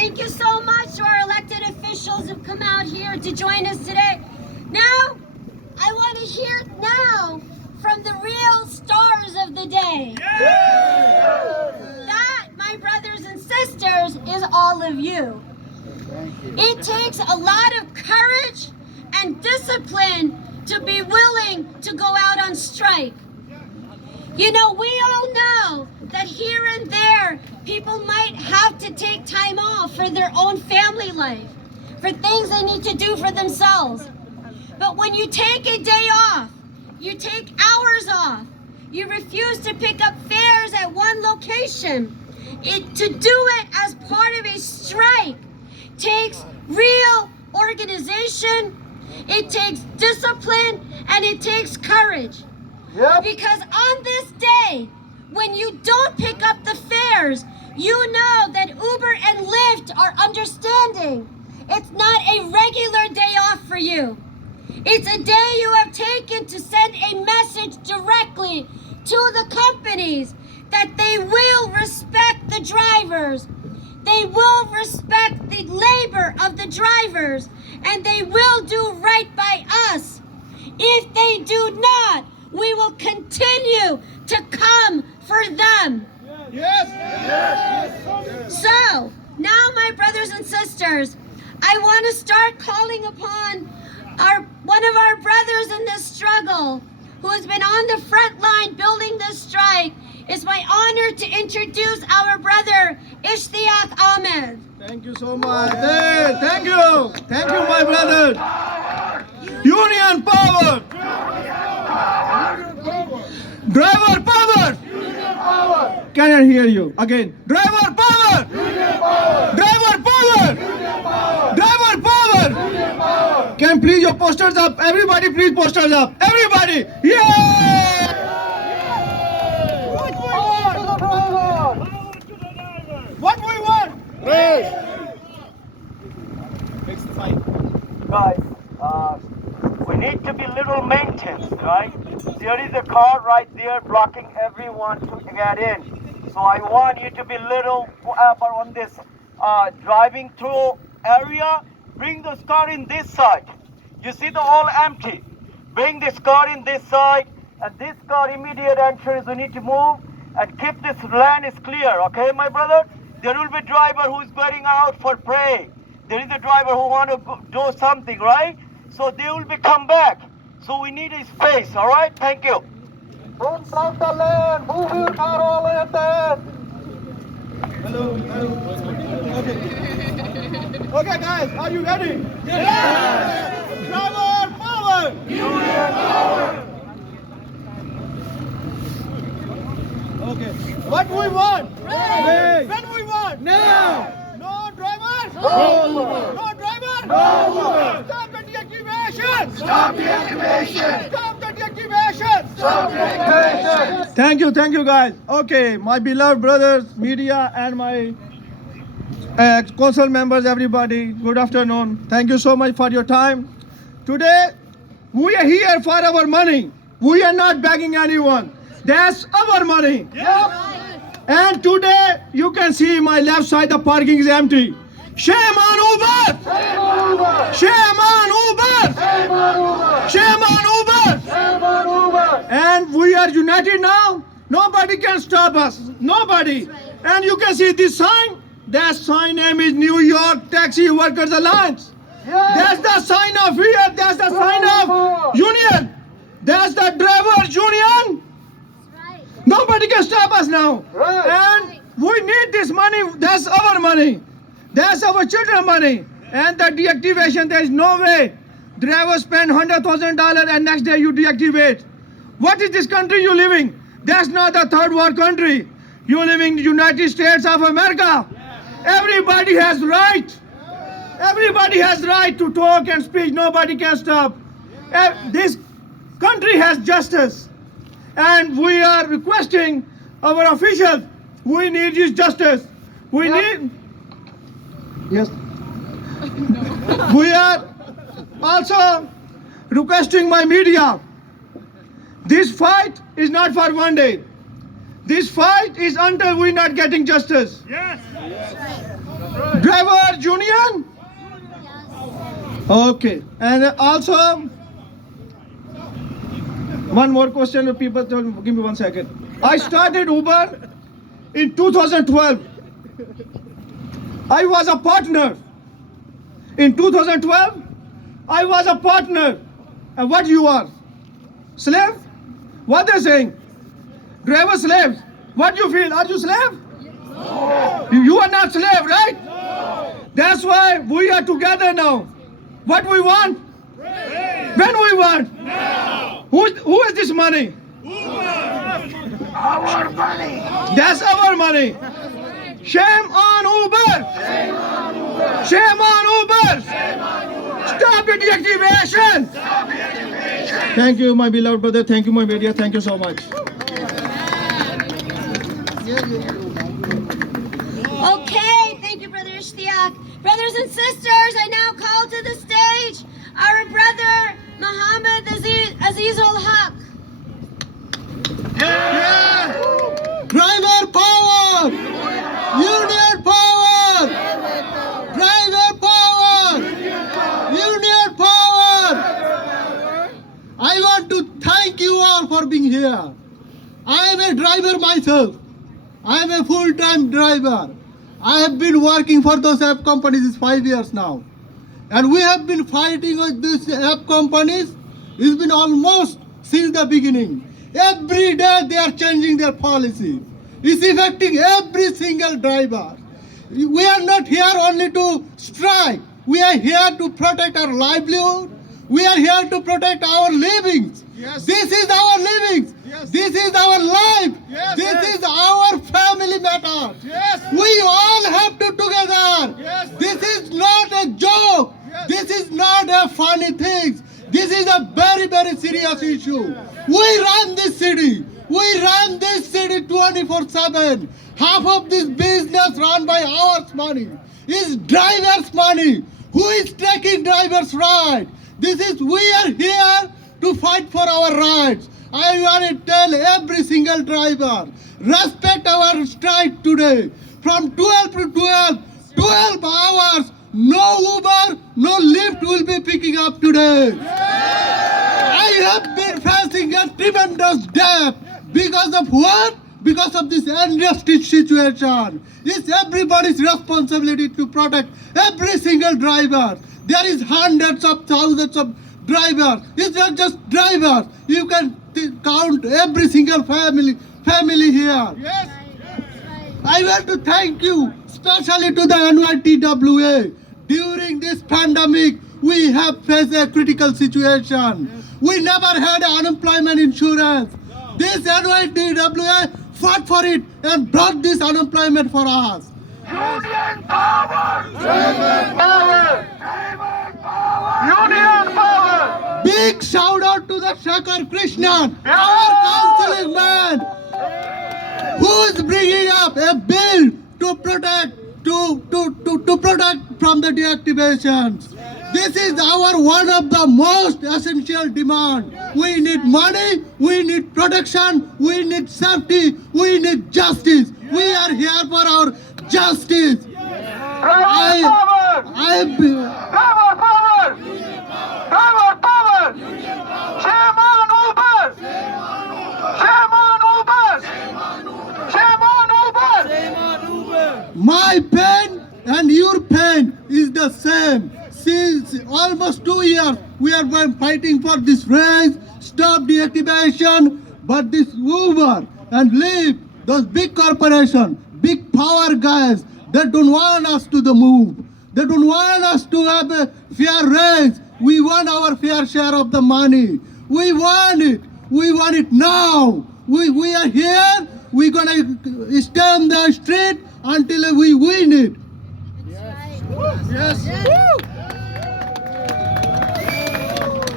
Thank you so much to our elected officials who've come out here to join us today. Now, I want to hear now from the real stars of the day. That, my brothers and sisters, is all of you. It takes a lot of courage and discipline to be willing to go out on strike. You know, we all know that here and there, people might have to take time off for their own family life, for things they need to do for themselves. But when you take a day off, you take hours off, you refuse to pick up fares at one location, to do it as part of a strike takes real organization, it takes discipline, and it takes courage. Yep. Because on this day, when you don't pick up the fares, you know that Uber and Lyft are understanding. It's not a regular day off for you. It's a day you have taken to send a message directly to the companies that they will respect the drivers. They will respect the labor of the drivers, and they will do right by us. If they do not, we will continue to come for them. Yes. So, now my brothers and sisters, I want to start calling upon one of our brothers in this struggle, who has been on the front line building this strike. It's my honor to introduce our brother, Ishtiaq Ahmed. Thank you so much. Hey, thank you, my brother. Union power. Driver power. Can I hear you again? Driver power. Driver power. Driver power. Can please your posters up? Everybody, please posters up. Everybody. Yeah. What we want? Guys, we need to be little maintenance, right? There is a car right there blocking everyone to get in. So I want you to be little on this driving through area. Bring this car in this side. You see the all empty. Bring this car in this side, and this car immediate entrance. We need to move and keep this lane is clear. Okay, my brother? There will be driver who is going out for prey. There is a driver who want to do something, right? So they will be come back. So we need a space, all right? Thank you. Don't block the lane. Move your car all in there. Hello. Okay, guys, are you ready? Yes. Driver power. Union power. Okay. What we want? When we want? Now. No drivers? No drivers? No. Stop the deactivation! Stop the deactivation! Stop the deactivation! Stop the deactivation! Thank you guys. Okay, my beloved brothers, media, and my council members, everybody, good afternoon. Thank you so much for your time. Today, we are here for our money. We are not begging anyone. That's our money. Yep. And today, you can see my left side, the parking is empty. Shame on Uber! Shame on Uber! Shame on Uber! Shame on Uber! Shame on Uber! Shame on Uber! And we are united now. Nobody can stop us. Nobody. And you can see this sign. That sign name is New York Taxi Workers Alliance. Yes. That's the sign of here. That's the sign of union. That's the drivers union. Nobody can stop us now. Right. And we need this money. That's our money. That's our children's money. And the deactivation, there is no way. Drivers spend $100,000 and next day you deactivate. What is this country you living? That's not a third world country. You living in the United States of America. Everybody has right. Everybody has right to talk and speak. Nobody can stop. This country has justice. And we are requesting our officials, we need this justice. We need, yes. We are also requesting my media. This fight is not for one day. This fight is until we're not getting justice. Yes. Driver union? Okay. And also, one more question. People, give me 1 second. I started Uber in 2012. I was a partner. In 2012, I was a partner. And what you are? Slave? What they're saying? Driver slaves. What you feel? Are you slave? No. You are not slave, right? No. That's why we are together now. What we want? Praise. When we want? Now. Who is this money? Our money. That's our money. Shame on Uber. Shame on Uber. Shame on Uber. Shame on Uber. Stop the deactivation. Stop the activation. Thank you, my beloved brother. Thank you, my media. Thank you so much. Okay, thank you, Brother Ishtiaq. Brothers and sisters, I now call to the stage our brother Muhammad Azizul Haq. Driver power! Union power! Driver power! Union power! I want to thank you all for being here. I am a driver myself. I am a full-time driver. I have been working for those app companies 5 years now. And we have been fighting with these app companies. It's been almost since the beginning. Every day they are changing their policy. It's affecting every single driver. We are not here only to strike. We are here to protect our livelihood. We are here to protect our livings. Yes. This is our livings. Yes. This is our life. Yes. This Yes. is our family matter. Yes. We all have to together. Yes. This is not a joke. Yes. This is not a funny thing. This is a very, very serious issue. We run this city. We run this city 24/7. Half of this business run by our money is drivers' money. Who is taking drivers' right? We are here to fight for our rights. I want to tell every single driver, respect our strike today. From 12 to 12 hours, no Uber, no Lyft will be picking up today. I have been facing a tremendous debt. Because of what? Because of this unjust situation. It's everybody's responsibility to protect every single driver. There is hundreds of thousands of drivers. It's not just drivers. You can count every single family here. Yes. I want to thank you, especially to the NYTWA. During this pandemic, we have faced a critical situation. We never had unemployment insurance. This NYTWA fought for it and brought this unemployment for us. Union power! Union power! Union power! Big shout out to the Shankar Krishnan, our counseling man, who is bringing up a bill to protect from the deactivations. This is our one of the most essential demand. We need money, we need protection, we need safety, we need justice. We are here for our justice. Driver power! Driver power! Driver power! Shame on Uber! Shame on Uber! Shame on Uber! My pain and your pain is the same. Since almost 2 years, we are fighting for this race, stop deactivation. But this Uber and Lyft, those big corporations, big power guys, they don't want us to the move. They don't want us to have a fair race. We want our fair share of the money. We want it. We want it now. We are here. We're gonna stand the street until we win it. Yes.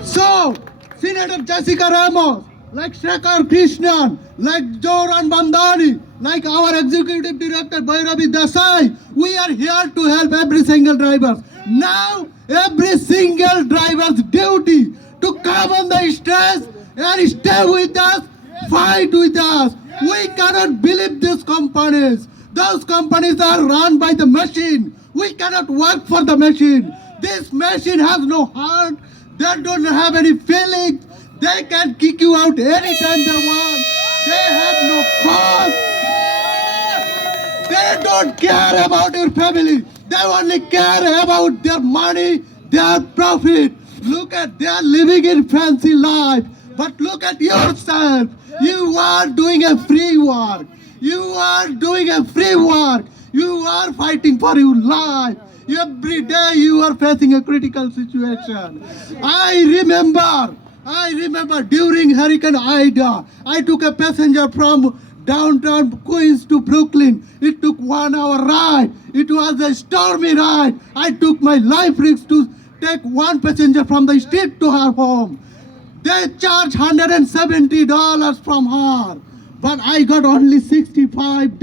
So, Senator Jessica Ramos, like Shankar Krishnan, like Joran Bandani, like our Executive Director Bhairavi Desai, we are here to help every single driver. Now, every single driver's duty to come on the streets and stay with us, fight with us. We cannot believe these companies. Those companies are run by the machine. We cannot work for the machine. This machine has no heart. They don't have any feelings. They can kick you out anytime they want. They have no cause. They don't care about your family. They only care about their money, their profit. Look at, they are living in fancy life. But look at yourself. You are doing a free work. You are doing a free work. You are fighting for your life. Every day you are facing a critical situation. I remember during Hurricane Ida, I took a passenger from downtown Queens to Brooklyn. It took 1 hour ride. It was a stormy ride. I took my life risk to take one passenger from the street to her home. They charged $170 from her, but I got only $65.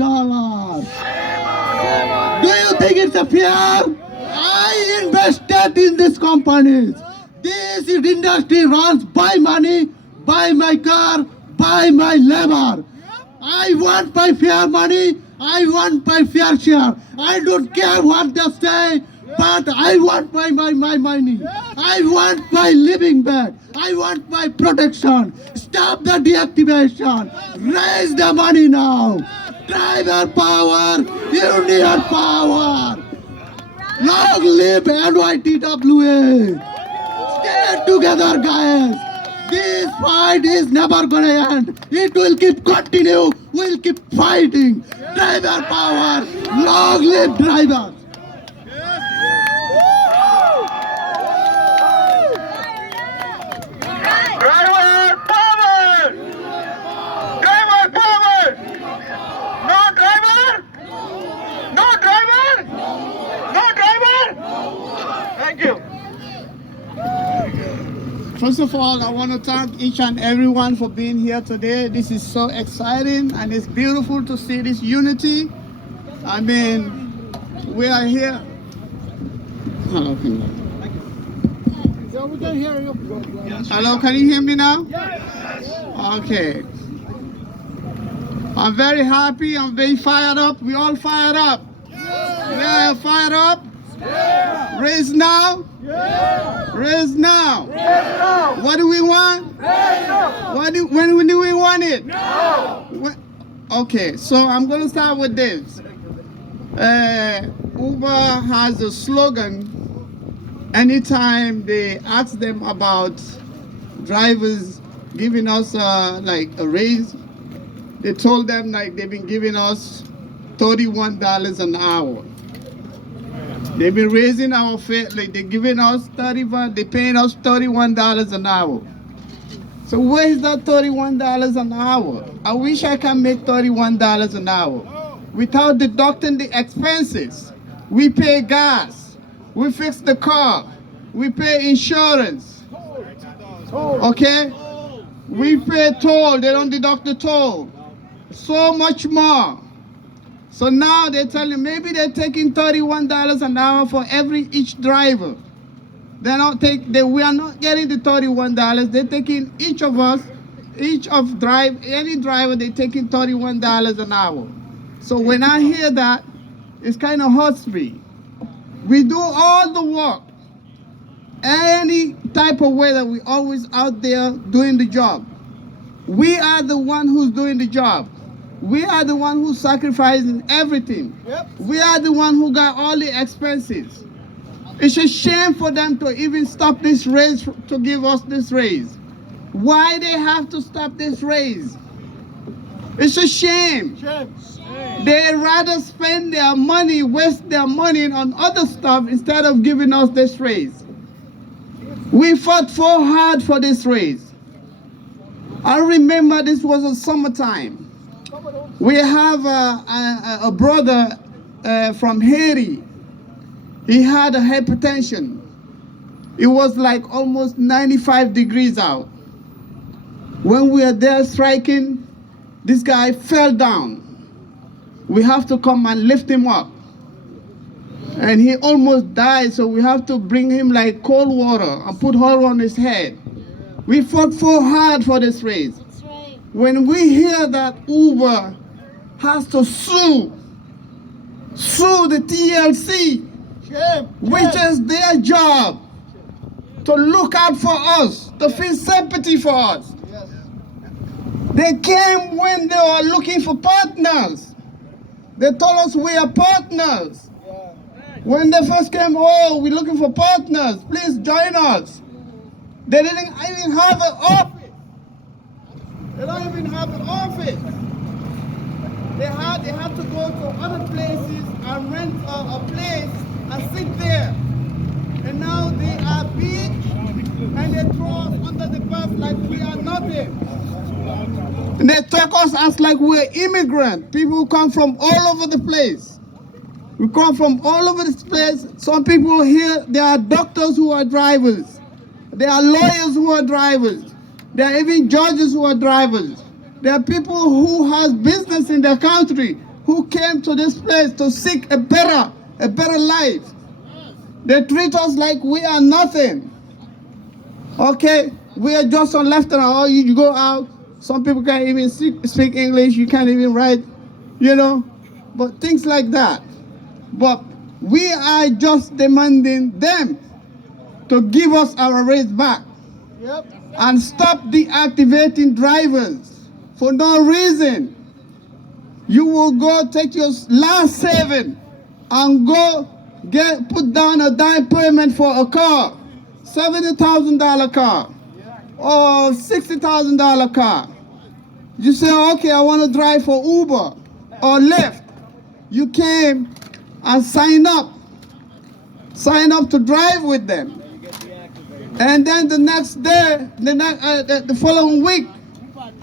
Do you think it's a fair? I invested in these companies. This industry runs by money, by my car, by my labor. I want my fair money. I want my fair share. I don't care what they say, but I want my money. I want my living back. I want my protection. Stop the deactivation. Raise the money now. Driver power, union power. Long live NYTWA. Stay together, guys. This fight is never gonna end. It will keep continue. We'll keep fighting. Driver power. Long live drivers. Driver power! Driver power! No driver! No driver! No driver! Thank you. First of all, I want to thank each and everyone for being here today. This is so exciting and it's beautiful to see this unity. I mean, we are here. Hello, can you? Yeah, we can hear you. Hello, can you hear me now? Okay. I'm very happy. I'm very fired up. We all fired up. Yeah, fired up. Raise now. Raise now. What do we want? When do we want it? Okay, so I'm going to start with this. Uber has a slogan. Anytime they ask them about drivers giving us like a raise, they told them like they've been giving us $31 an hour. They've been raising our fare, like they're giving us they're paying us $31 an hour. So where's that $31 an hour? I wish I can make $31 an hour without deducting the expenses. We pay gas, we fix the car, we pay insurance, okay? We pay toll, they don't deduct the toll. So much more. So now they're telling, maybe they're taking $31 an hour for each driver. We are not getting the $31. They're taking any driver, they're taking $31 an hour. So when I hear that, it's kind of hurts me. We do all the work, any type of way that we always out there doing the job. We are the one who's doing the job. We are the one who's sacrificing everything. We are the one who got all the expenses. It's a shame for them to even stop this raise, to give us this raise. Why they have to stop this raise? It's a shame. They rather spend their money, waste their money on other stuff instead of giving us this raise. We fought so hard for this raise. I remember this was a summertime. We have a brother from Haiti. He had a hypertension. It was like almost 95 degrees out. When we were there striking, this guy fell down. We have to come and lift him up. And he almost died, so we have to bring him like cold water and put her on his head. We fought so hard for this raise. When we hear that Uber has to sue sue the TLC, Shame. which is their job to look out for us, to feel sympathy for us. Yes. They came when they were looking for partners. They told us we are partners. Yeah. When they first came, oh, we're looking for partners. Please join us. They didn't even have an office. They don't even have an office. They had to go to other places and rent a place and sit there. And now they are beat and they throw us under the bus like we are nothing. And they take us as like we're immigrants. People who come from all over the place. We come from all over this place. Some people here, there are doctors who are drivers. There are lawyers who are drivers. There are even judges who are drivers. There are people who has business in their country who came to this place to seek a better life. They treat us like we are nothing. Okay, we are just on left and right. You go out. Some people can't even speak English. You can't even write, but things like that. But we are just demanding them to give us our race back. Yep. And stop deactivating drivers for no reason. You will go take your last saving and go put down a down payment for a car, $70,000 car or $60,000 car. You say, okay, I want to drive for Uber or Lyft. You came and sign up to drive with them. And then the next day, the following week,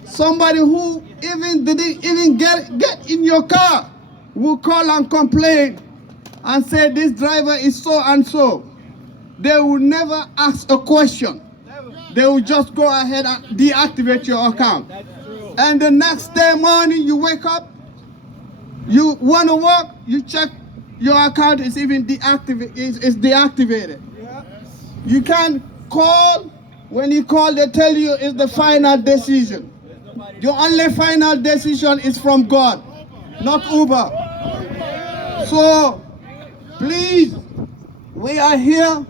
somebody who didn't even get in your car will call and complain and say this driver is so and so. They will never ask a question. They will just go ahead and deactivate your account. And the next day morning, you wake up, you want to work, you check your account is even deactivated. You can call. When you call, they tell you it's the final decision. The only final decision is from God, not Uber. So, please, we are here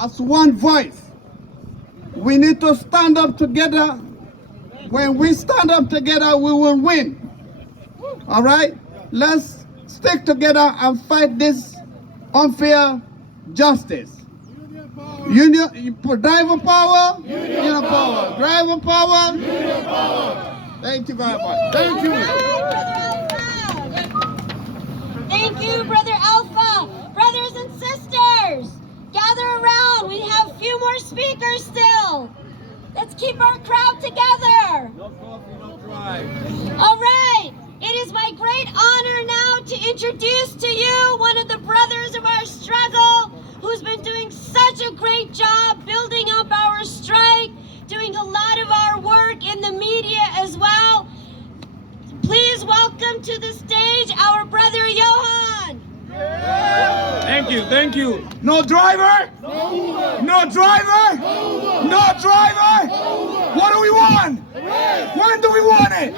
as one voice. We need to stand up together. When we stand up together, we will win. All right? Let's stick together and fight this unfair justice. Union, driver power, union power. Driver power, union power. Thank you very much. Thank you. Thank you, Brother Alpha. Brothers and sisters, gather around. We have a few more speakers still. Let's keep our crowd together. No coffee, no drive. All right. It is my great honor now to introduce to you one of the brothers of our struggle who's been doing such a great job building up our strike, doing a lot of our work in the media as well. Please welcome to the stage our brother Johan. Thank you. No driver? No driver? No driver? What do we want? When do we want it?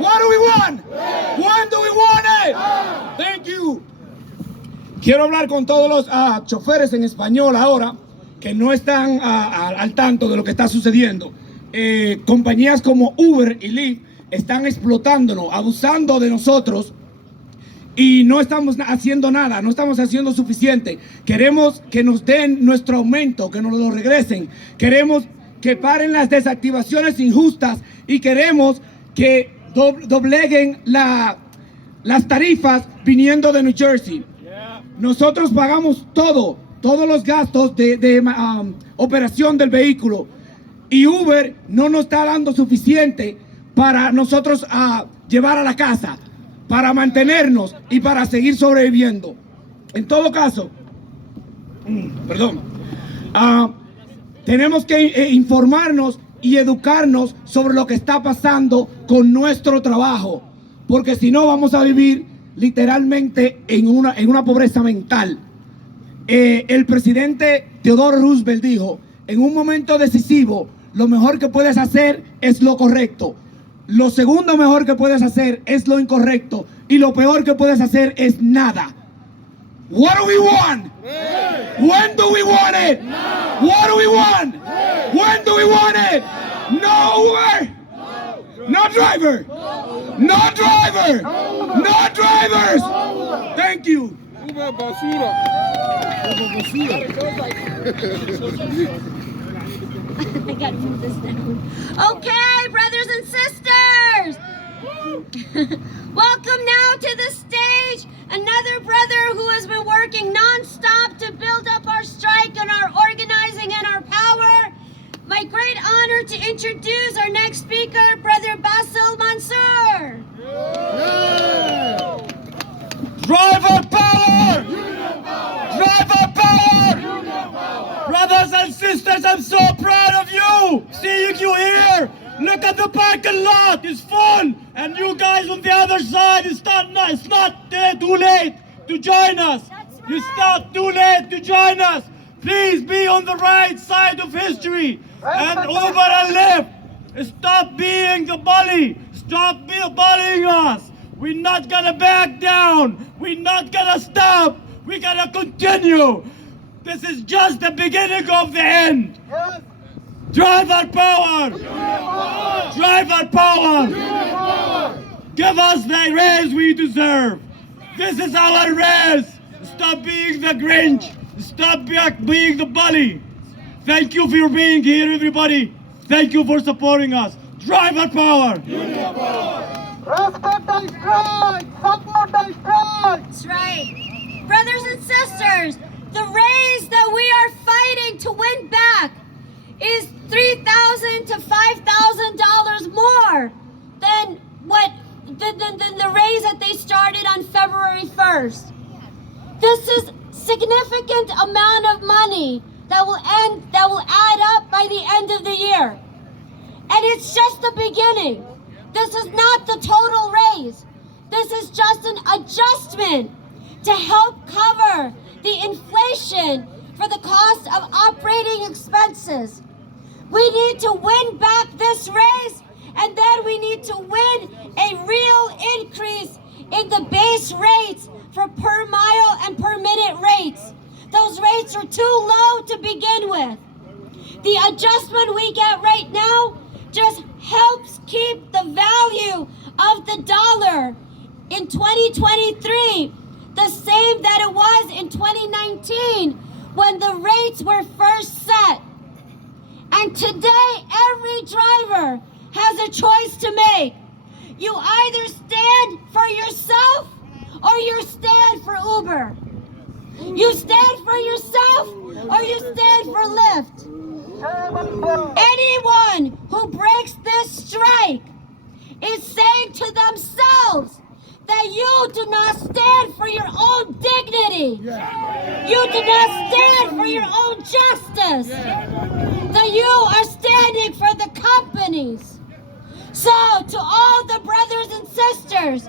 What do we want? When do we want it? Thank you. Quiero hablar con todos los choferes en español ahora que no están al tanto de lo que está sucediendo. Compañías como Uber y Lyft están explotándonos, abusando de nosotros y no estamos haciendo nada, no estamos haciendo suficiente. Queremos que nos den nuestro aumento, que nos lo regresen. Queremos que paren las desactivaciones injustas y queremos que dobleguen las tarifas viniendo de New Jersey. Nosotros pagamos todos los gastos de operación del vehículo y Uber no nos está dando suficiente para nosotros llevar a la casa, para mantenernos y para seguir sobreviviendo. En todo caso, tenemos que informarnos y educarnos sobre lo que está pasando con nuestro trabajo, porque si no vamos a vivir literalmente en una pobreza mental. El presidente Theodore Roosevelt dijo, en un momento decisivo, lo mejor que puedes hacer es lo correcto. Lo segundo mejor que puedes hacer es lo incorrecto. Y lo peor que puedes hacer es nada. What do we want? When do we want it? What do we want? When do we want it? No Uber! No driver! No driver! No drivers! Thank you. I gotta move this down. Okay, brothers and sisters! Welcome now to the stage another brother who has been working non-stop to build up our strike and our organizing and our power. My great honor to introduce our next speaker, Brother Basil Mansour. Driver power! Driver power! Brothers and sisters, I'm so proud of you! Seeing you here! Look at the parking lot! It's full! And you guys on the other side, it's not too late to join us! It's not too late to join us! Please be on the right side of history! And Uber and Lyft, stop being the bully! Stop bullying us! We're not gonna back down! We're not gonna stop! We're gonna continue! This is just the beginning of the end! Driver power! Driver power! Give us the raise we deserve! This is our raise! Stop being the Grinch! Stop being the bully! Thank you for being here, everybody! Thank you for supporting us! Driver power! Respect and strike! Support and strike! That's right. Brothers and sisters, the raise that we are fighting to win back is $3,000 to $5,000 more than the raise that they started on February 1st. This is significant amount of money that will add up by the end of the year. And it's just the beginning. This is not the total raise. This is just an adjustment to help cover the inflation for the cost of operating expenses. We need to win back this raise, and then we need to win a real increase in the base rates for per mile and per minute rates. Those rates are too low to begin with. The adjustment we get right now just helps keep the value of the dollar in 2023 the same that it was in 2019 when the rates were first set. And today, every driver has a choice to make. You either stand for yourself or you stand for Uber. You stand for yourself or you stand for Lyft. Anyone who breaks this strike is saying to themselves that you do not stand for your own dignity. You do not stand for your own justice. That you are standing for the companies. So to all the brothers and sisters,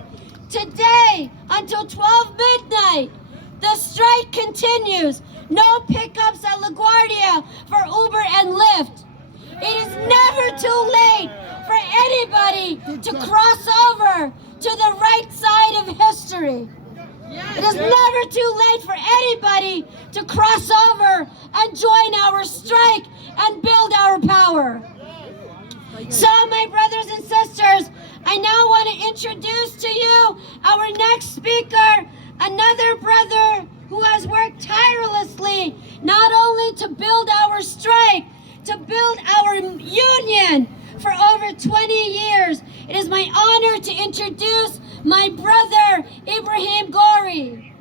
today until 12 midnight, the strike continues. No pickups at LaGuardia for Uber and Lyft. It is never too late for anybody to cross over to the right side of history. It is never too late for anybody to cross over and join our strike and build our power. So, my brothers and sisters, I now want to introduce to you our next speaker, another brother who has worked tirelessly not only to build our strike, to build our union for over 20 years. It is my honor to introduce my brother, Ibrahim Gori.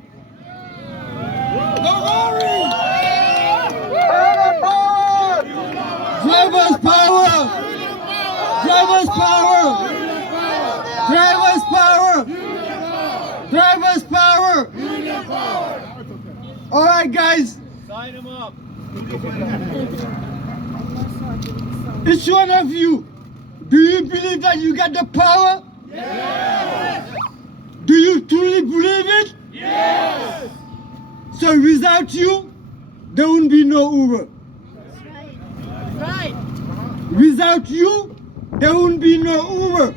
Drivers power! Drivers power! Drivers power! Drivers power! All right, guys. Sign him up. Each one of you, do you believe that you got the power? Yes! Do you truly believe it? Yes! So without you, there won't be no Uber. Right. Without you, there won't be no Uber.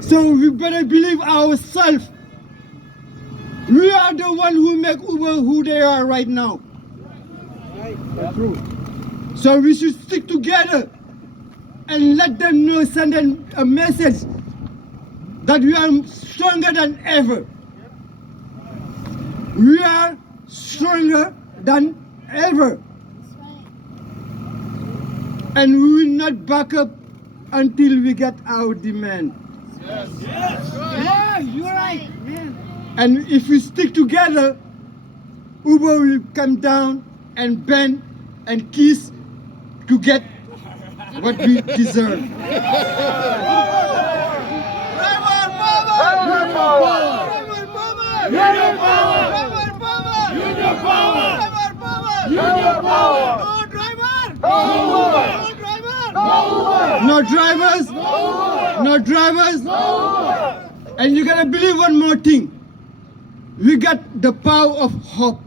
So we better believe ourselves. We are the one who make Uber who they are right now. That's true. So we should stick together and let them know, send them a message that we are stronger than ever. We are stronger than ever. And we will not back up until we get our demand. Yes, you're right, man. And if we stick together, Uber will come down and bend and kiss to get what we deserve. No drivers, no drivers. And you gotta believe one more thing. We got the power of hope.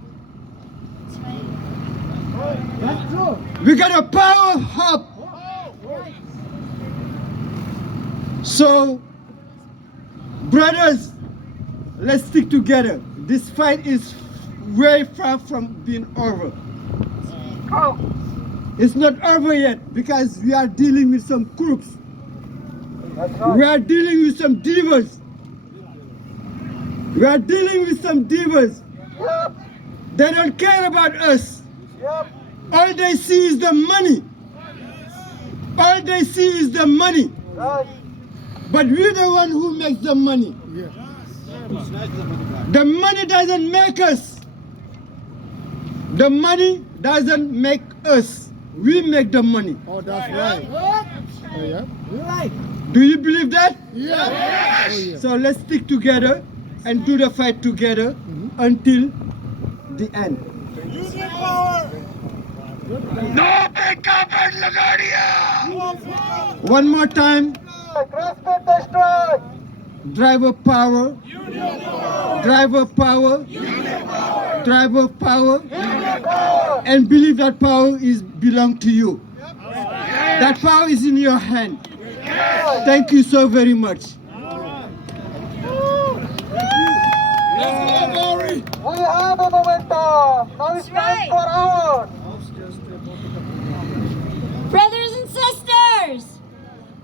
That's true. We got a power of hope. So, brothers, let's stick together. This fight is very far from being over. It's not over yet because we are dealing with some crooks. We are dealing with some divas. We are dealing with some divas. They don't care about us. All they see is the money. All they see is the money. But we're the one who makes the money. The money doesn't make us. The money doesn't make us. We make the money. Oh, that's right. Oh, yeah. You're right. Do you believe that? Yeah. Oh, yeah. So let's stick together and do the fight together until the end. No big government, LaGuardia! One more time. Respect the strike! Driver power. Driver power. Driver power. And believe that power is belong to you. That power is in your hand. Thank you so very much. We have a momentum. Now it's time for ours. Brothers and sisters,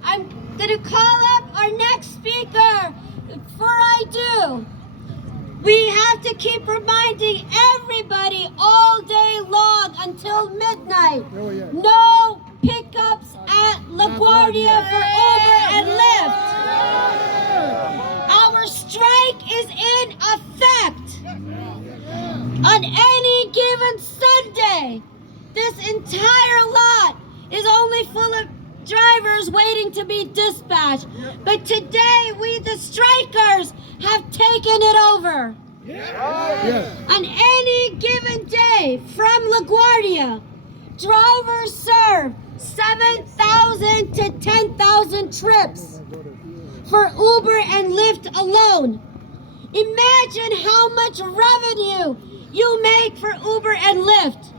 I'm going to call up our next speaker. Before I do, we have to keep reminding everybody all day long until midnight. Oh, yeah. No pickups at LaGuardia for Uber and Lyft. Our strike is in effect. On any given Sunday, this entire lot is only full of drivers waiting to be dispatched. But today, we the strikers have taken it over. Yes. On any given day from LaGuardia, drivers serve 7,000 to 10,000 trips for Uber and Lyft alone. Imagine how much revenue you make for Uber and Lyft.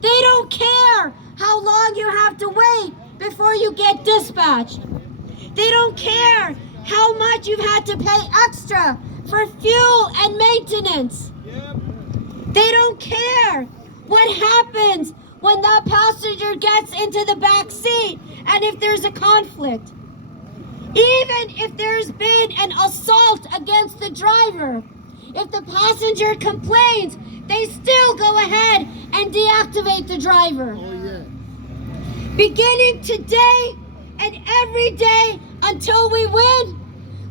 They don't care how long you have to wait before you get dispatched. They don't care how much you've had to pay extra for fuel and maintenance. They don't care what happens when that passenger gets into the back seat and if there's a conflict. Even if there's been an assault against the driver, if the passenger complains, they still go ahead and deactivate the driver. Oh, yeah. Beginning today and every day until we win,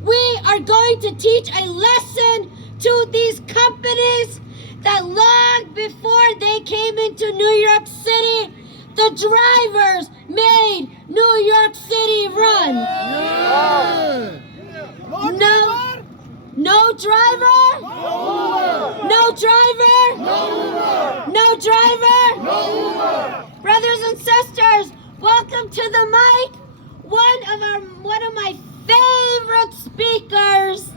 we are going to teach a lesson to these companies that long before they came into New York City, the drivers made New York City run. Yeah. No driver? No driver? No driver? Brothers and sisters, welcome to the mic. One of my favorite speakers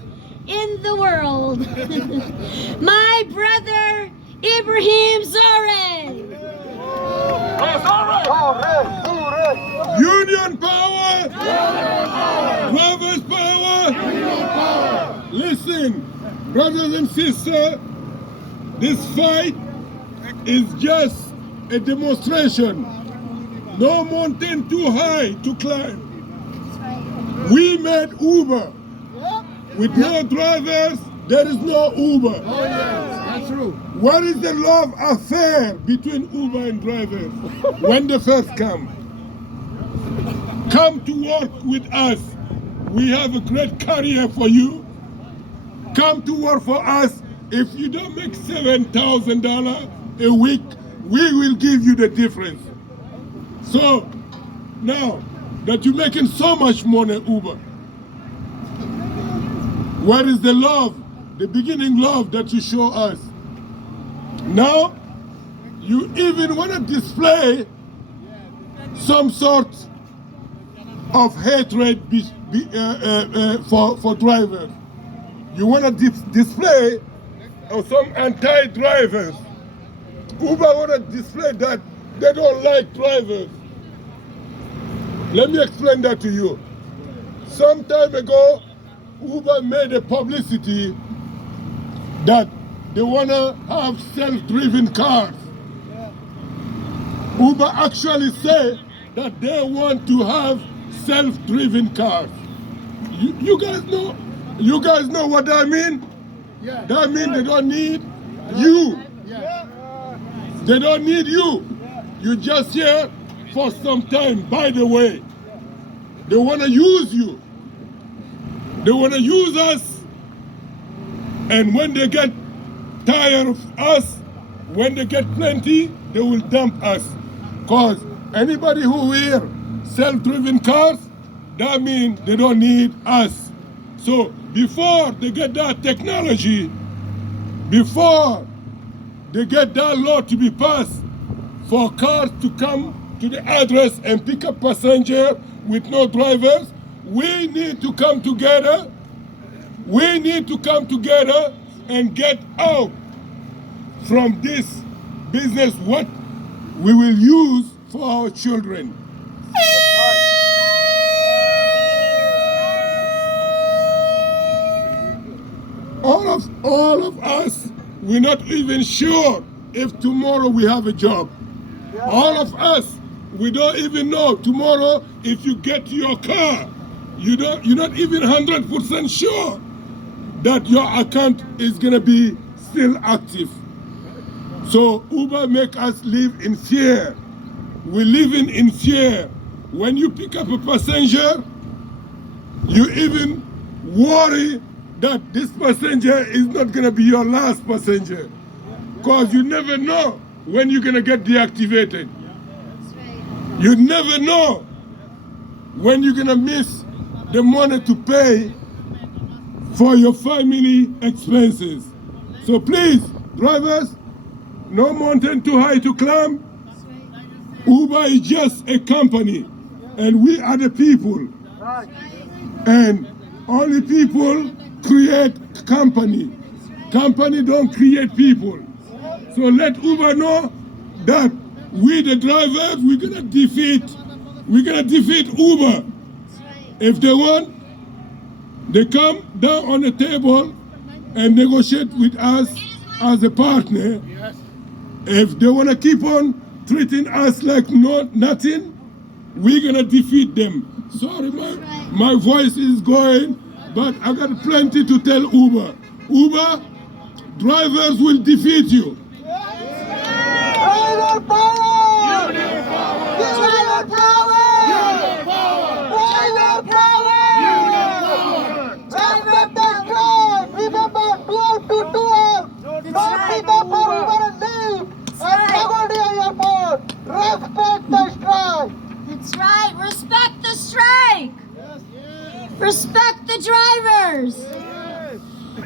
in the world. My brother Ibrahim Zoreh. Union power! Drivers power! Brothers and sisters, this fight is just a demonstration. No mountain too high to climb. We made Uber. With no drivers, there is no Uber. Oh, yes, that's true. What is the love affair between Uber and drivers when they first come? Come to work with us. We have a great career for you. Come to work for us. If you don't make $7,000 a week, we will give you the difference. So now that you're making so much money, Uber, where is the love, the beginning love that you show us? Now you even want to display some sort of hatred for drivers. You want to display some anti-drivers. Uber want to display that they don't like drivers. Let me explain that to you. Some time ago, Uber made a publicity that they want to have self-driven cars. Uber actually say that they want to have self-driven cars. You guys know what that means? Yeah. That means they don't need you. Yeah. They don't need you. You're just here for some time. By the way, they want to use you. They want to use us. And when they get tired of us, when they get plenty, they will dump us. Because anybody who wear self-driven cars, that means they don't need us. So before they get that technology, before they get that law to be passed for cars to come to the address and pick up passenger with no drivers, we need to come together. We need to come together and get out from this business what we will use for our children. All of us, we're not even sure if tomorrow we have a job. All of us, we don't even know tomorrow if you get your car. You're not even 100% sure that your account is gonna be still active. So Uber make us live in fear. We're living in fear. When you pick up a passenger, you even worry that this passenger is not gonna be your last passenger. Because you never know when you're gonna get deactivated. You never know when you're gonna miss the money to pay for your family expenses. So please, drivers, no mountain too high to climb. Uber is just a company, and we are the people. And only people create company. Company don't create people. So let Uber know that we the drivers, we're gonna defeat Uber. If they want, they come down on the table and negotiate with us as a partner. If they wanna keep on treating us like nothing, we're gonna defeat them. Sorry, my voice is going, but I got plenty to tell Uber. Uber, drivers will defeat you. Driver power! Union power! Driver power! Union power! Driver power! Union power! Respect the strike! Remember, 12 to 12! Don't pick up for Uber and leave! And Pagodia Airport! Respect the strike! That's right. Respect the strike. Respect the drivers.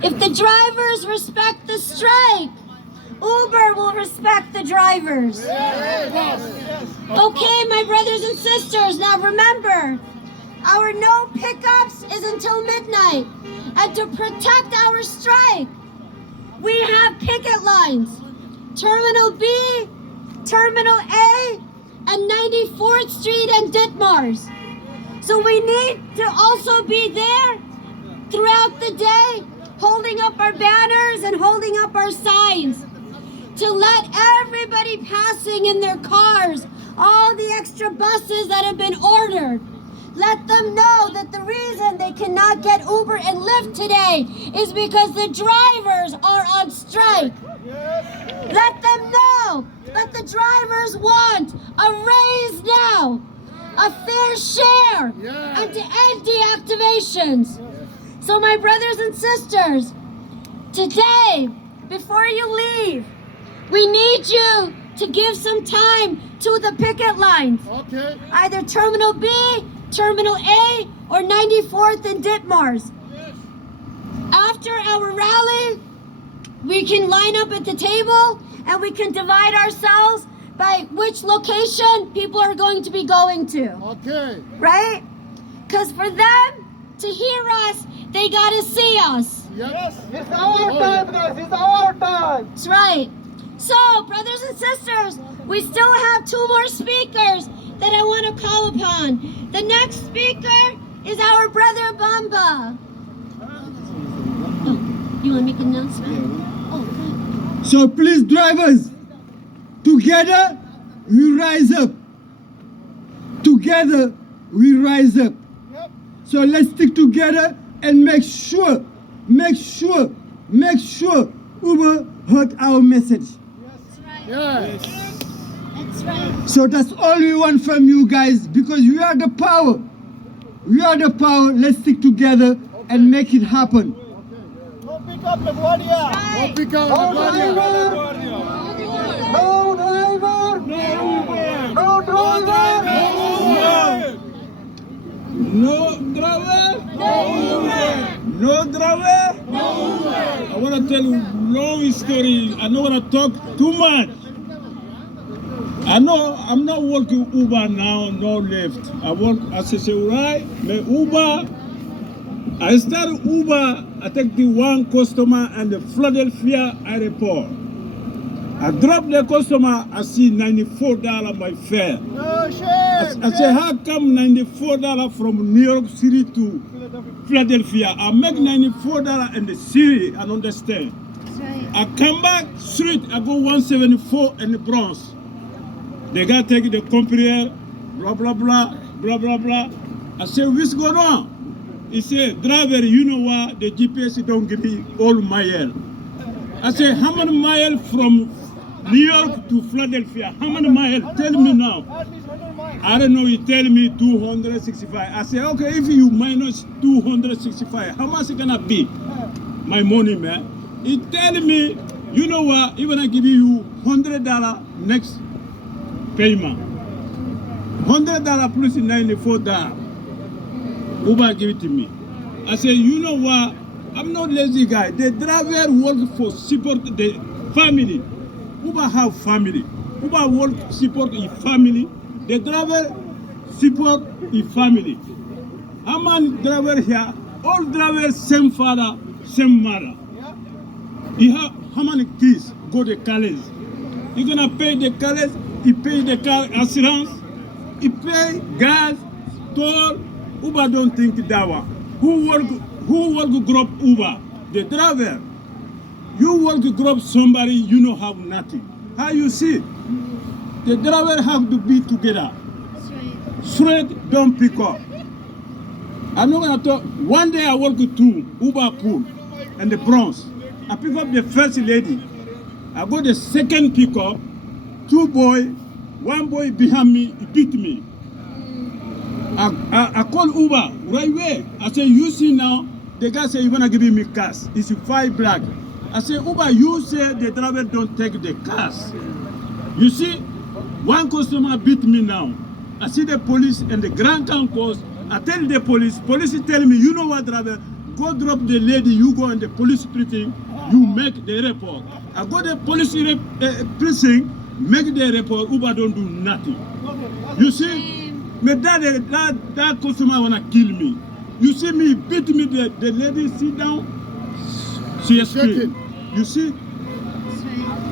If the drivers respect the strike, Uber will respect the drivers. Okay, my brothers and sisters, now remember, our no pickups is until midnight. And to protect our strike, we have picket lines. Terminal B, Terminal A, and 94th Street and Ditmars. So we need to also be there throughout the day holding up our banners and holding up our signs to let everybody passing in their cars, all the extra buses that have been ordered, let them know that the reason they cannot get Uber and Lyft today is because the drivers are on strike. Let them know that the drivers want a raise now, a fair share, and to end deactivations. So my brothers and sisters, today, before you leave, we need you to give some time to the picket lines. Okay. Either Terminal B, Terminal A, or 94th and Ditmars. After our rally, we can line up at the table and we can divide ourselves by which location people are going to be going to. Okay. Right? Because for them to hear us, they gotta see us. Yes. It's our time, guys. It's our time. That's right. So, brothers and sisters, we still have 2 more speakers that I want to call upon. The next speaker is our brother Bamba. Oh, you want to make an announcement? Oh, good. So please, drivers, together we rise up. Together we rise up. Yep. So let's stick together and make sure Uber heard our message. Yes. That's right. So that's all we want from you guys, because you are the power. We are the power. Let's stick together and make it happen. No pick up the Guardia. Right. No pick up the Guardia. No driver! No driver! No driver? No driver? I want to tell you a long story. I don't want to talk too much. I know I'm not working Uber now, no Lyft. I work as a samurai, but Uber. I started Uber. I take the one customer at the Philadelphia airport. I drop the customer. I see $94 my fare. No shit. I say, how come $94 from New York City to Philadelphia? I make $94 in the city. I understand. That's right. I come back straight. I go 174 in the Bronx. The guy take the computer, blah blah blah, blah blah blah. I say, what's going on? He said, driver, you know what? The GPS don't give me all mile. I say, how many miles from New York to Philadelphia? How many miles? Tell me now. At least 100 miles. I don't know, he tell me 265. I say, okay, if you minus 265, how much it gonna be? My money, man. He tell me, you know what, even I give you $100 next payment. $100 plus $94. Uber give it to me. I say, you know what, I'm not lazy guy. The driver work for support the family. Uber have family. Uber work support his family. The driver support his family. How many driver here? All drivers same father, same mother. He have how many kids go to college? You gonna pay the college, he pay the car insurance, he pay gas, toll. Uber don't think that one. Who work grab Uber? The driver. You work grab somebody, you know have nothing. How you see? The driver have to be together. Straight, don't pick up. I'm not gonna talk. One day I work with 2 Uber pool in the Bronx. I pick up the first lady. I go the second pickup. 2 boys, 1 boy behind me, he beat me. I call Uber right away. I say, you see now, the guy say, you wanna give me cash. It's 5 black. I say, Uber, you say the driver don't take the cash. You see, 1 customer beat me now. I see the police and the Grand Campus. I tell the police tell me, you know what, driver, go drop the lady, you go in the police precinct, you make the report. I go to the police precinct, make the report, Uber don't do nothing. You see? But that customer wanna kill me. You see me, beat me, the lady sit down, she scream. You see?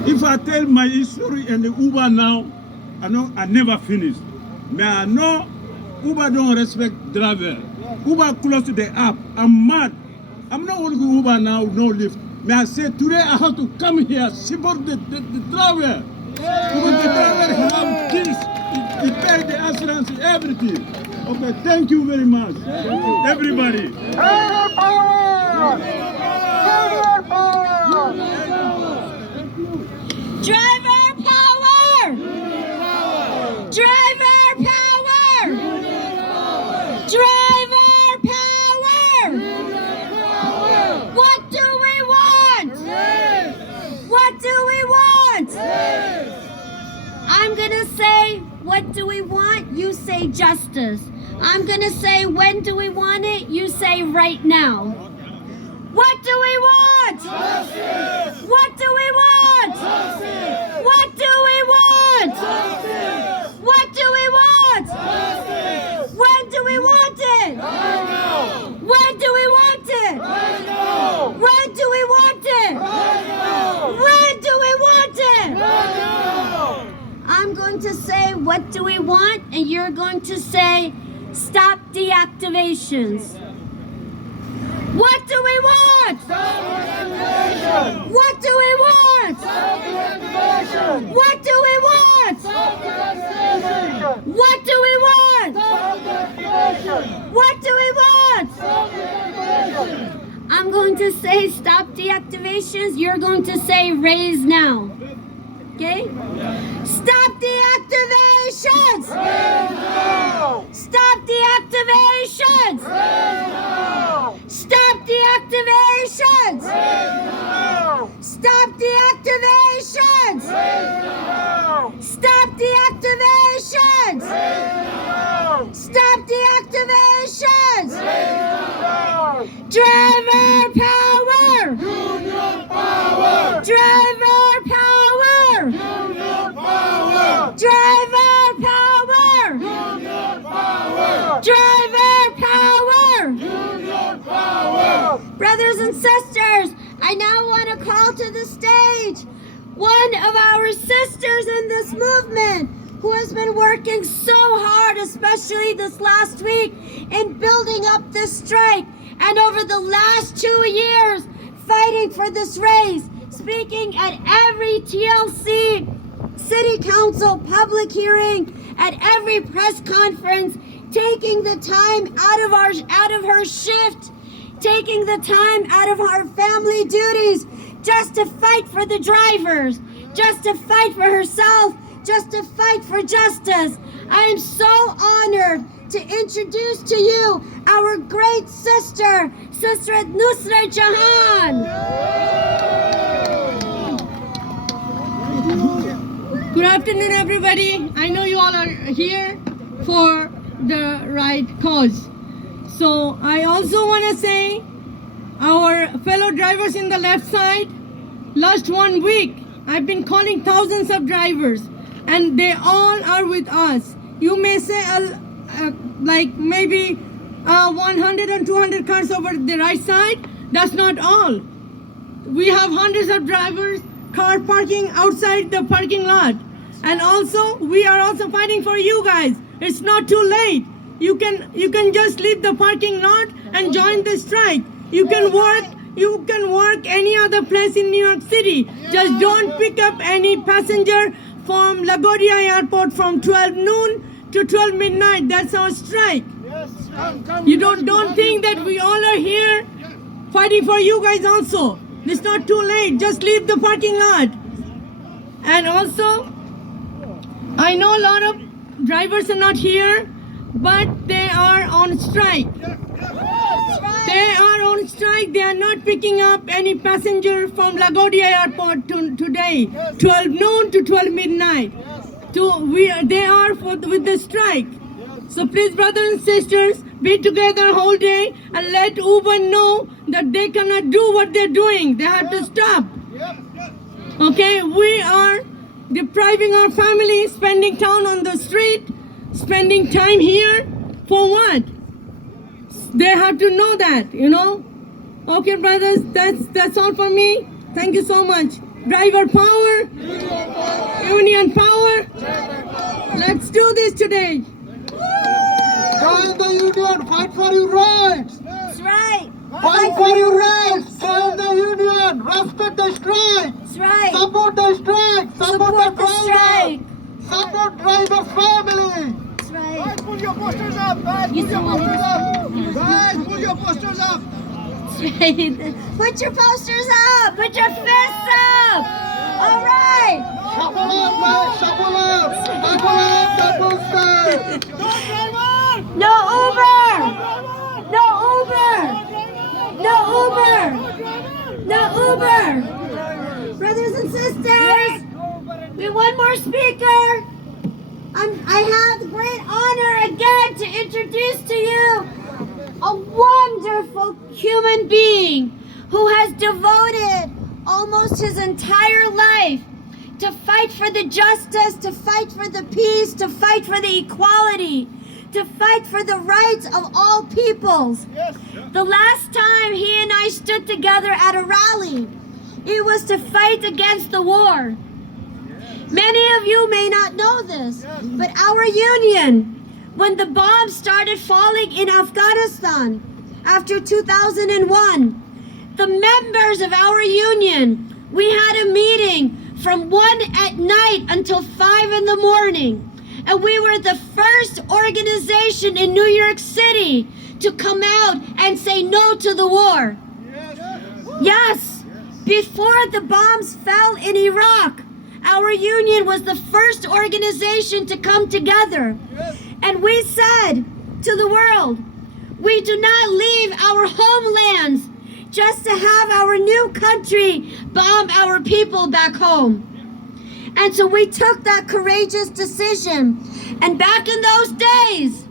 If I tell my history and the Uber now, I know I never finish. But I know Uber don't respect driver. Uber close to the app. I'm mad I'm not going to go Uber now, no Lyft. May I say today I have to come here, support the driver. Because the driver have this, he pay the insurance, everything. Okay, thank you very much. Everybody. Driver power! Driver power! Driver power! What do we want? What do we want? I'm gonna say, what do we want? You say justice. I'm gonna say, when do we want it? You say right now. What do we want? Justice. What do we want? Justice. What do we want? Justice. What do we want? Justice. When do we want it? Right now. When do we want it? Right now. When do we want it? Right now. When do we want it? Right now. I'm going to say, what do we want? And you're going to say, stop deactivations. What do we want? Stop deactivation. What do we want? Stop deactivation. What do we want? Stop deactivation. What do we want? Stop deactivation. What do we want? Stop deactivation. I'm going to say stop deactivations. You're going to say raise now. Okay? Stop deactivations. Raise now. Stop deactivations. Raise now. Stop deactivations! Stop deactivations! Stop deactivations! Stop deactivations! Driver power! Union power! Driver power! Union power! Driver power! Union power! Driver power! Union power! Brothers and sisters, I now want to call to the stage one of our sisters in this movement who has been working so hard, especially this last week, in building up this strike, and over the last 2 years fighting for this raise, speaking at every TLC City Council public hearing, at every press conference, taking the time out of her shift, taking the time out of our family duties just to fight for the drivers, just to fight for herself, just to fight for justice. I am so honored to introduce to you our great sister, Sister Nusrat Jahan. Good afternoon, everybody. I know you all are here for the right cause. So I also want to say, our fellow drivers in the left side, last 1 week, I've been calling thousands of drivers, and they all are with us. You may say like maybe 100 and 200 cars over the right side. That's not all. We have hundreds of drivers, car parking outside the parking lot. And also, we are also fighting for you guys. It's not too late. You can just leave the parking lot and join the strike. You can work any other place in New York City. Just don't pick up any passenger from LaGuardia Airport from 12 noon to 12 midnight. That's our strike. You don't think that we all are here fighting for you guys also. It's not too late. Just leave the parking lot. And also, I know a lot of drivers are not here, but they are on strike. They are on strike. They are not picking up any passenger from LaGuardia Airport today, 12 noon to 12 midnight. They are with the strike. So please, brothers and sisters, be together whole day and let Uber know that they cannot do what they're doing. They have to stop. Okay, we are depriving our family, spending time on the street, spending time here for what? They have to know that, you know. Okay, brothers, that's all for me. Thank you so much. Driver power, union power. Let's do this today. Join the union, fight for your rights. That's right. Fight for your rights. Save the union. Respect the strike. That's right. Support the strike. Support the driver. strike. Support driver's family. That's right. Guys, pull your posters up. Guys, You pull your someone- posters up. Guys, pull your posters up. That's right. Put your posters up. Put your fists up. All right. Shuffle up, guys. Shuffle up. Shuffle up the poster. No driver. No Uber. Driver. No Uber. No Uber. No Uber. Brothers and sisters, we have one more speaker. I have the great honor again to introduce to you a wonderful human being who has devoted almost his entire life to fight for the justice, to fight for the peace, to fight for the equality, to fight for the rights of all peoples. Yes. The last time he and I stood together at a rally, it was to fight against the war. Many of you may not know this, but our union, when the bombs started falling in Afghanistan after 2001, the members of our union, we had a meeting from 1 at night until 5 in the morning. And we were the first organization in New York City to come out and say no to the war. Yes, before the bombs fell in Iraq, our union was the first organization to come together. And we said to the world, we do not leave our homelands just to have our new country bomb our people back home. And so we took that courageous decision. And back in those days,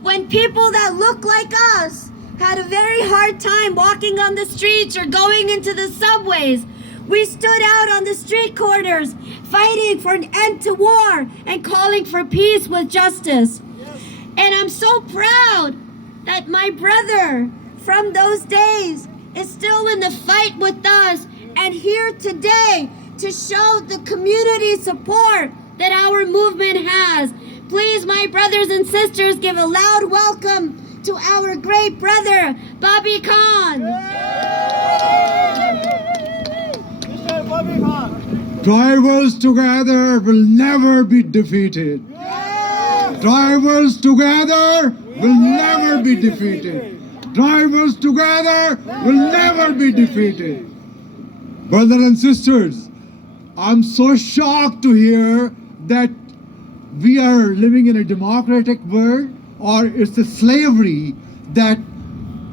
when people that look like us had a very hard time walking on the streets or going into the subways, we stood out on the street corners fighting for an end to war and calling for peace with justice. And I'm so proud that my brother from those days is still in the fight with us and here today to show the community support that our movement has. Please, my brothers and sisters, give a loud welcome to our great brother, Bobby Khan. Mr. Bobby Khan. Drivers together will never be defeated. Drivers together will never be defeated. Drivers together will never be defeated. Brothers and sisters, I'm so shocked to hear that we are living in a democratic world, or it's a slavery that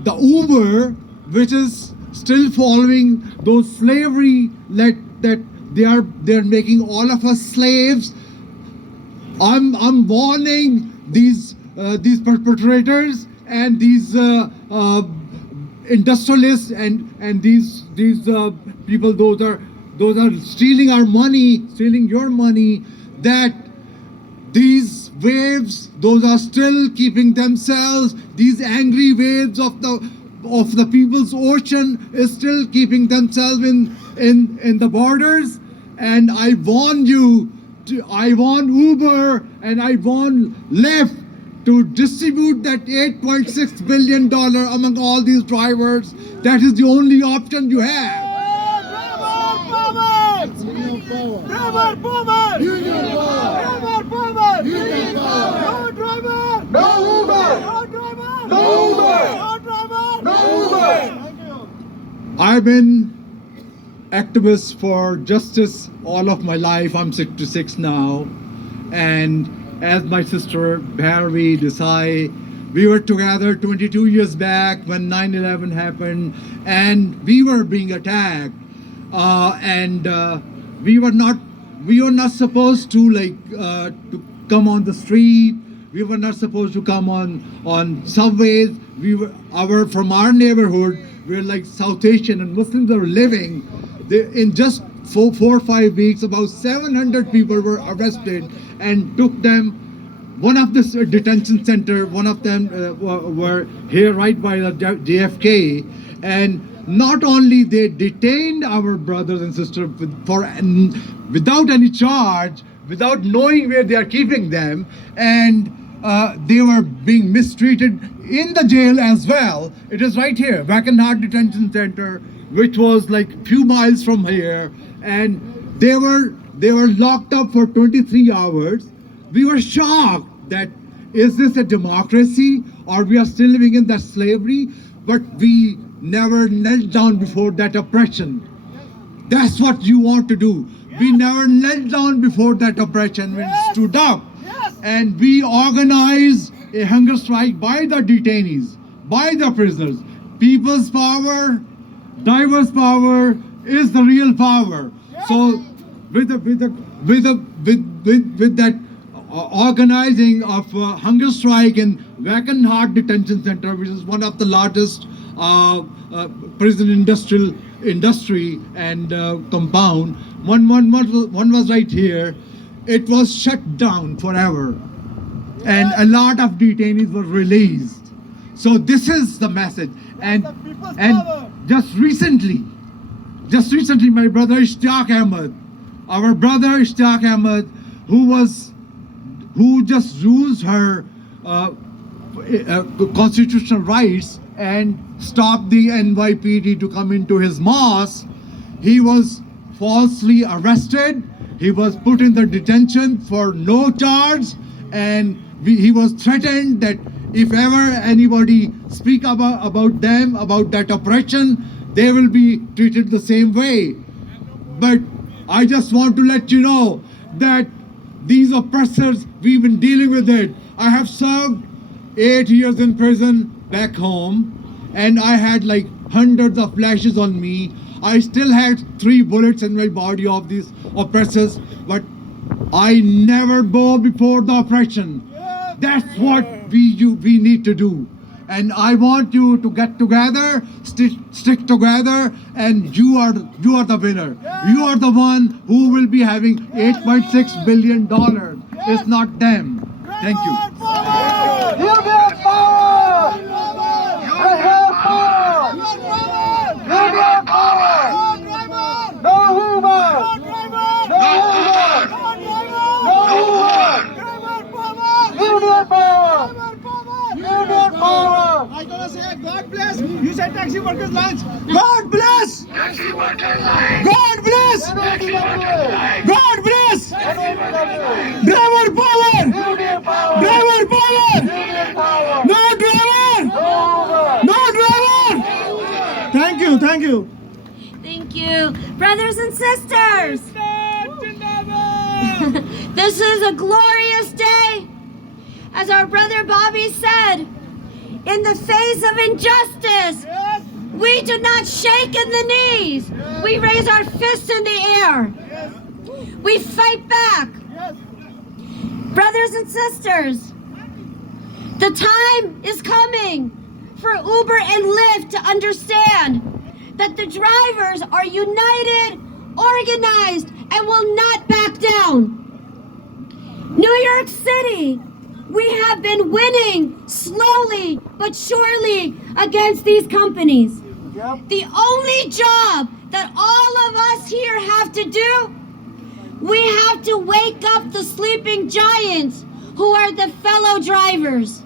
the Uber, which is still following those slavery that they're making all of us slaves. I'm warning these perpetrators and these industrialists and these people, those are stealing our money, stealing your money, that these waves, those are still keeping themselves, these angry waves of the people's ocean is still keeping themselves in the borders. And I warn you, I warn Uber and I warn Lyft to distribute that $8.6 billion among all these drivers. That is the only option you have. Driver power! Union power! Driver power! Union power! No driver! No Uber! No driver! No Uber! No driver! No Uber! Thank you. I've been activist for justice all of my life. I'm 66 now. And as my sister Bharvi Desai, we were together 22 years back when 9/11 happened, and we were being attacked. We were not supposed to to come on the street. We were not supposed to come on subways. From our neighborhood, we're like South Asian and Muslims are living. In just 4 or 5 weeks, about 700 people were arrested and took them. One of the detention center, one of them were here right by the JFK, and not only they detained our brothers and sisters without any charge, without knowing where they are keeping them, and they were being mistreated in the jail as well. It is right here, Wackenhard Detention Center, which was like few miles from here, and they were locked up for 23 hours. We were shocked that is this a democracy or we are still living in that slavery? But we never knelt down before that oppression. That's what you want to do. We never knelt down before that oppression. We stood up. And we organized a hunger strike by the detainees, by the prisoners. People's power, diverse power is the real power. So with that organizing of hunger strike in Wackenhard Detention Center, which is one of the largest prison industry and compound. One was right here. It was shut down forever, and a lot of detainees were released. So this is the message. And just recently, my brother Ishtaq Ahmed, our brother Ishtaq Ahmed, who just used her constitutional rights and stopped the NYPD to come into his mosque, he was falsely arrested. He was put in the detention for no charge, and he was threatened that if ever anybody speak about them, about that oppression, they will be treated the same way. But I just want to let you know that these oppressors, we've been dealing with it. I have served 8 years in prison back home, and I had like hundreds of lashes on me. I still had 3 bullets in my body of these oppressors, but I never bow before the oppression. That's what we need to do. And I want you to get together, stick together, and you are the winner. You are the one who will be having $8.6 billion. It's not them. Thank you. You get power! I have power! You get power! No woman! No woman! You get power! You get power! I'm gonna say God bless. You said taxi workers lunch. God bless! Taxi workers lunch. God bless! God bless! Driver power! Driver power! No driver! No driver! Thank you, thank you. Thank you. Brothers and sisters, this is a glorious day. As our brother Bobby said, in the face of injustice, we do not shake in the knees. We raise our fists in the air. We fight back. Brothers and sisters, the time is coming for Uber and Lyft to understand that the drivers are united, organized, and will not back down. New York City, we have been winning slowly but surely against these companies. The only job that all of us here have to do, we have to wake up the sleeping giants who are the fellow drivers.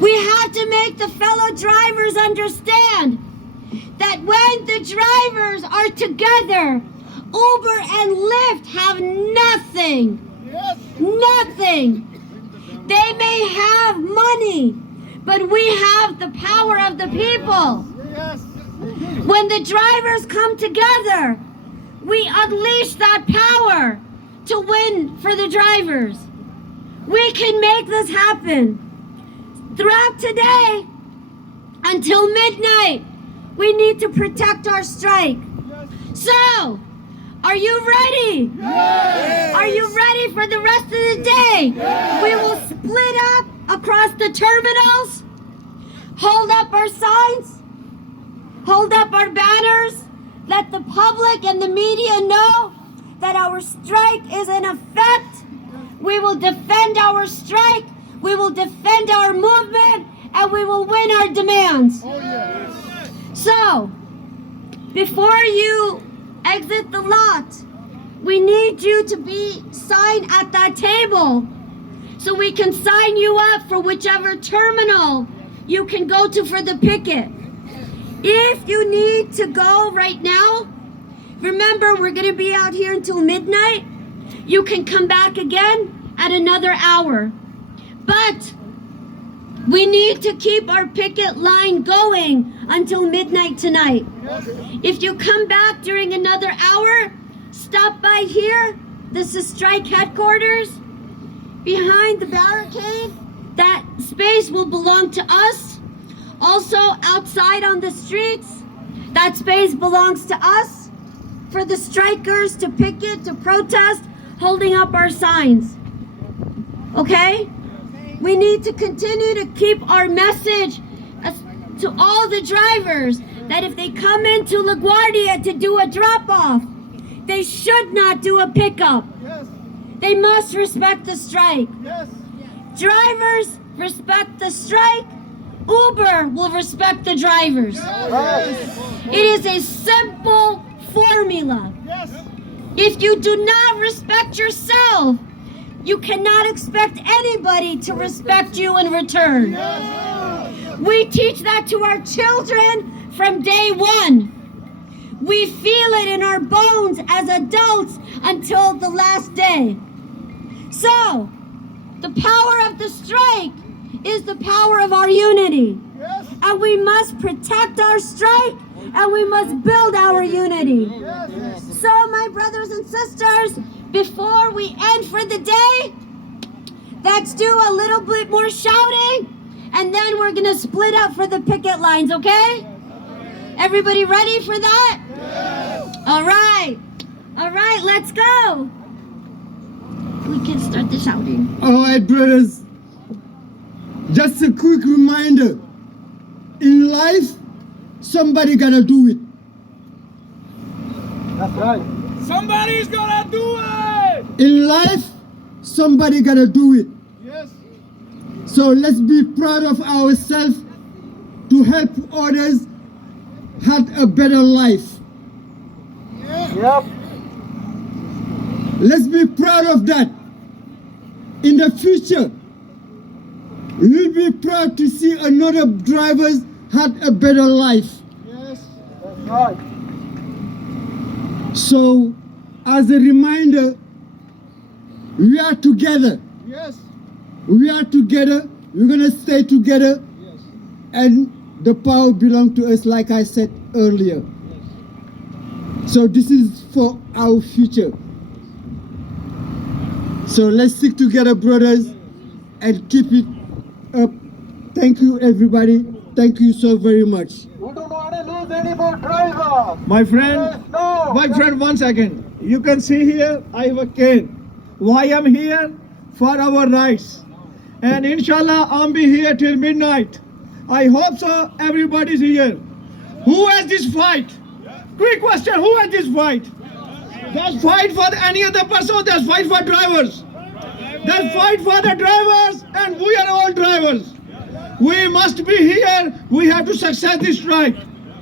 We have to make the fellow drivers understand that when the drivers are together, Uber and Lyft have nothing. Nothing. They may have money, but we have the power of the people. When the drivers come together, we unleash that power to win for the drivers. We can make this happen. Throughout today, until midnight, we need to protect our strike. So, are you ready? Yes. Are you ready for the rest of the day? Yes. We will split up across the terminals, hold up our signs, hold up our banners, let the public and the media know that our strike is in effect. We will defend our strike, we will defend our movement, and we will win our demands. Oh, yes. So, before you exit the lot, we need you to be signed at that table so we can sign you up for whichever terminal you can go to for the picket. If you need to go right now, remember we're going to be out here until midnight. You can come back again at another hour. But we need to keep our picket line going until midnight tonight. If you come back during another hour, stop by here. This is strike headquarters. Behind the barricade, that space will belong to us. Also outside on the streets, that space belongs to us for the strikers to picket, to protest, holding up our signs. Okay? We need to continue to keep our message to all the drivers that if they come into LaGuardia to do a drop-off, they should not do a pickup. Yes. They must respect the strike. Yes. Drivers respect the strike. Uber will respect the drivers. Yes. It is a simple formula. Yes. If you do not respect yourself, you cannot expect anybody to respect you in return. We teach that to our children from day one. We feel it in our bones as adults until the last day. So, the power of the strike is the power of our unity. Yes. And we must protect our strike and we must build our unity. Yes. So, my brothers and sisters, before we end for the day, let's do a little bit more shouting and then we're going to split up for the picket lines, okay? Everybody ready for that? Yes. All right, let's go. We can start the shouting. All right, brothers. Just a quick reminder. In life, somebody gotta do it. That's right. Somebody's gonna do it! In life, somebody gotta do it. Yes. So let's be proud of ourselves to help others have a better life. Yep. Let's be proud of that. In the future, we'll be proud to see another drivers had a better life. Yes. That's right. So, as a reminder, we are together. Yes. We are together. We're gonna stay together. Yes. And the power belongs to us, like I said earlier. So this is for our future. So let's stick together, brothers, and keep it up. Thank you, everybody. Thank you so very much. We don't want to lose any more drivers. My friend, Yes, no. my friend, 1 second. You can see here, I have a cane. Why I'm here? For our rights. And inshallah, I'll be here till midnight. I hope so, everybody's here. Who has this fight? Quick question, who has this fight? There's fight for any other person, there's fight for drivers. There's fight for the drivers, and we are all drivers. We must be here, we have to success this strike.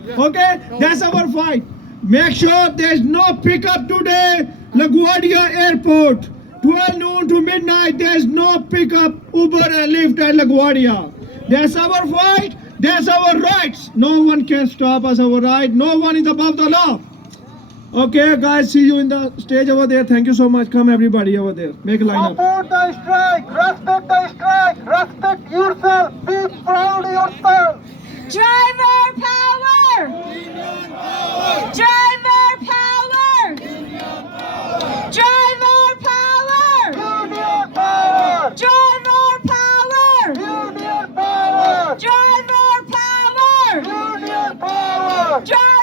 Okay, that's our fight. Make sure there's no pickup today, LaGuardia Airport. 12 noon to midnight, there's no pickup, Uber and Lyft at LaGuardia. That's our fight, that's our rights. No one can stop us, our right. No one is above the law. Okay, guys, see you in the stage over there. Thank you so much. Come, everybody over there. Make a line up. Support the strike. Respect the strike. Respect yourself. Be proud of yourself. Driver power! Driver power! Driver power! Union power. Driver power! Union power. Driver power! Union power. Driver